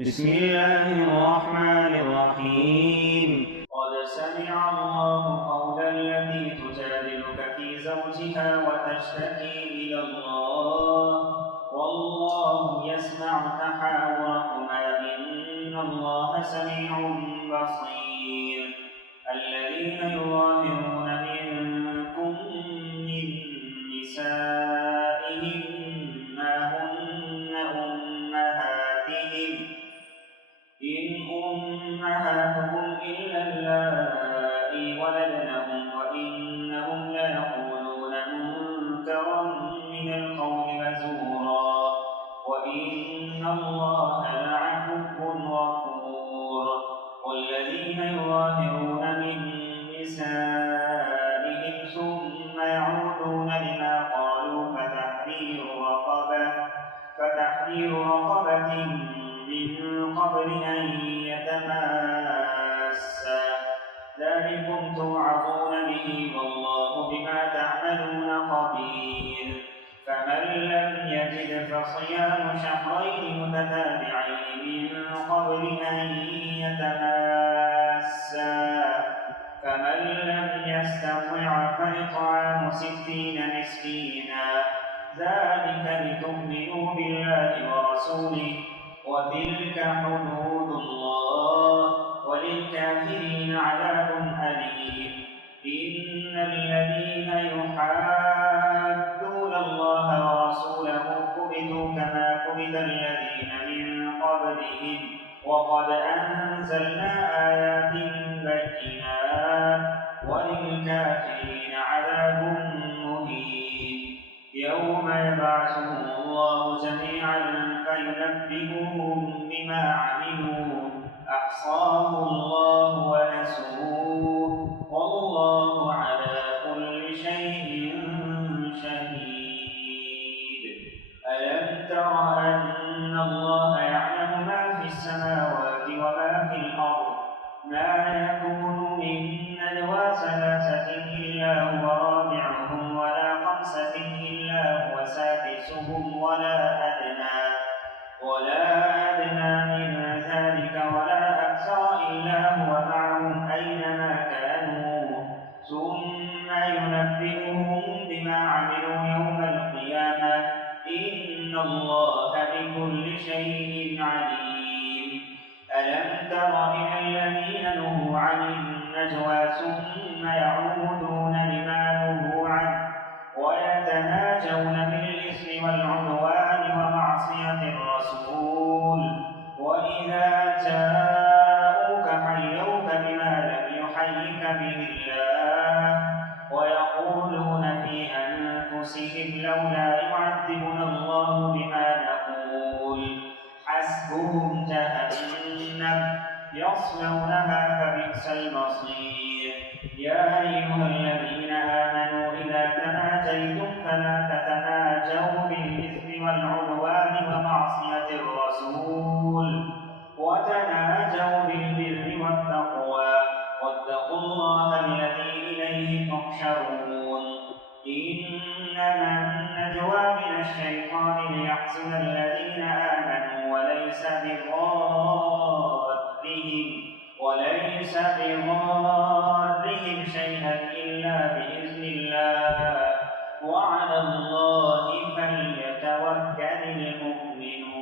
بسم الله الرحمن الرحيم. قد سمع الله قول التي تجادلك في زوجها وتشتكي إلى الله والله يسمع تحاوركما إن الله سميع بصير. الذين يظاهرون منكم من نسائهم ما هن أمهاتهم إن أمهاتهم إلا اللائي ولدنهم وإنهم ليقولون منكرا من القول وزورا وإن الله لعفو غفور. والذين يظاهرون من نسائهم ثم يعودون لما قالوا فتحرير رقبة من قبل أن يتماسا ذلكم توعظون به والله بما تعملون خبير. فمن لم يجد فصيام شهرين متتابعين من قبل أن يتماسا فمن لم يستطع فإطعام 60 مسكينا ذلك لتؤمنوا بالله ورسوله وتلك حدود الله وللكافرين عذاب أليم. إن الذين يحادون الله ورسوله كبتوا كما كبت الذين من قبلهم وقد أنزلنا آيات بينات وللكافرين عذاب مهين. يوم يبعثهم الله جميعا فينبئهم بما عملوا أحصاه الله ونسوه والله على كل شيء شهيد. ألم تر أن الله يعلم ما في السماوات وما في الأرض ما يكون من نجوى ثلاثة إلا هو رابعهم ولا خمسة إلا هو سادسهم ولا أدنى من ذلك ولا أكثر إلا هو معهم أينما كانوا ثم ينبئهم بما عملوا يوم القيامة إن الله بكل شيء عليم. ألم تر إلى الذين نهوا عن النجوى ثم يعودون لما نهوا عنه ويتناجون بالإثم والعدوان ومعصية الرسول وإذا جاءوك حيوك بما لم يحيك به الله ويقولون في أنفسهم لولا يعذبنا الله بما نقول حسبهم جهنم يصلونها فبئس المصير. يا أيها الذين آمنوا إذا تناجيتم فلا تتناجوا بالإثم والعدوان ومعصية الرسول وتناجوا بالبر والتقوى واتقوا الله الذي إليه تحشرون. إنما النجوى من الشيطان ليحزن الذين آمنوا وليس بضارهم شيئا إلا بإذن الله وعلى الله فليتوكل المؤمنون.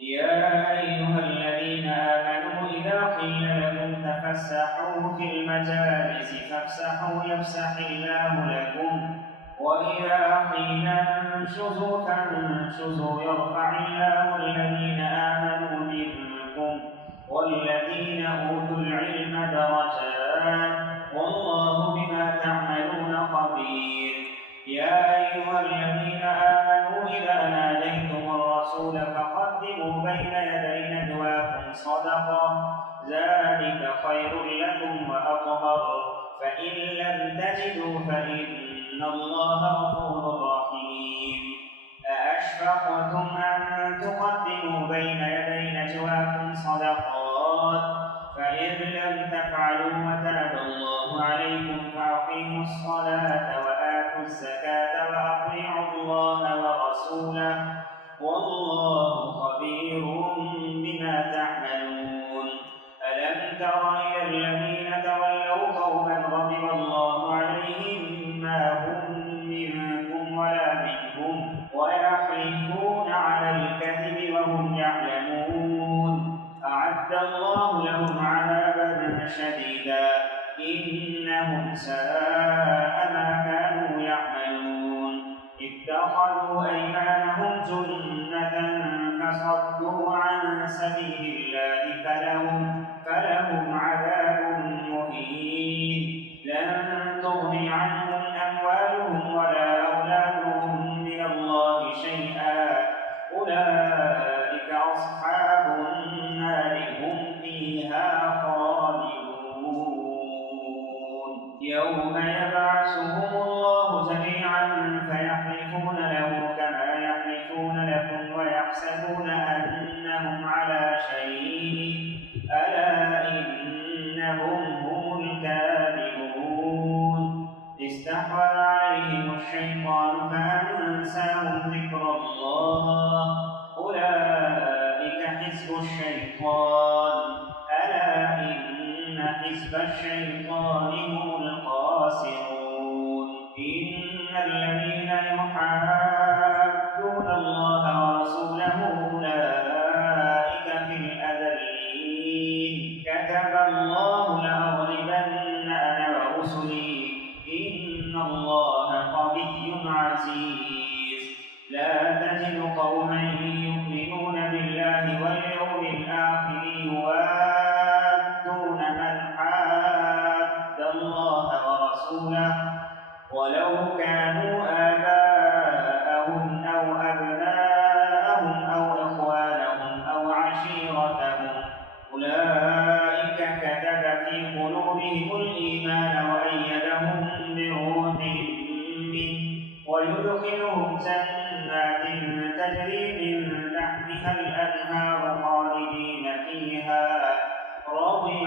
يا أيها الذين آمنوا إذا قيل لكم تفسحوا في المجالس فافسحوا يفسح الله لكم وإذا قيل انشزوا فانشزوا يرفع الله الذين آمنوا منكم والذين أوتوا العلم درجات والله بما تعملون خبير. يا أيها الذين آمنوا إذا ناديتم الرسول فقدموا بين يدي نجواكم صدقة ذلك خير لكم وأطهر فإن لم تجدوا فإن الله غفور رحيم. أأشفقتم أن تقدموا بين يدي نجواكم صدقات فإذ لم تفعلوا وتاب الله عليكم فأقيموا الصلاة وآتوا الزكاة وأطيعوا الله ورسوله والله ساء ما كانوا يعملون اتخذوا أيمانهم جنة فصدوا عن سبيل الله فلهم عذاب مهين لن تغني عنهم أموالهم ولا أولادهم من الله شيئا أولئك أصحاب النار هم فيها خالدون يوم يبعثهم الله جميعا فيحلفون له كما يحلفون لكم ويحسبون أنهم على شيء ألا إنهم هم الكاذبون استحوذ عليهم الشيطان فأنساهم ذكر الله أولئك حزب الشيطان ألا إن حزب الشيطان هم الخاسرون إن الذين يحادون الله ورسوله أولئك في الأذلين كتب الله لأغلبن أنا ورسلي إن الله قوي عزيز لا تجد قوما يؤمنون بالله واليوم الآخر يوادون من حاد الله ورسوله ولو كانوا آباءهم أو أبناءهم أو إخوانهم أو عشيرتهم أولئك كتب في قلوبهم الإيمان وأيدهم بروح منه ويدخلهم جنات تجري من تحتها الأنهار خالدين فيها رضي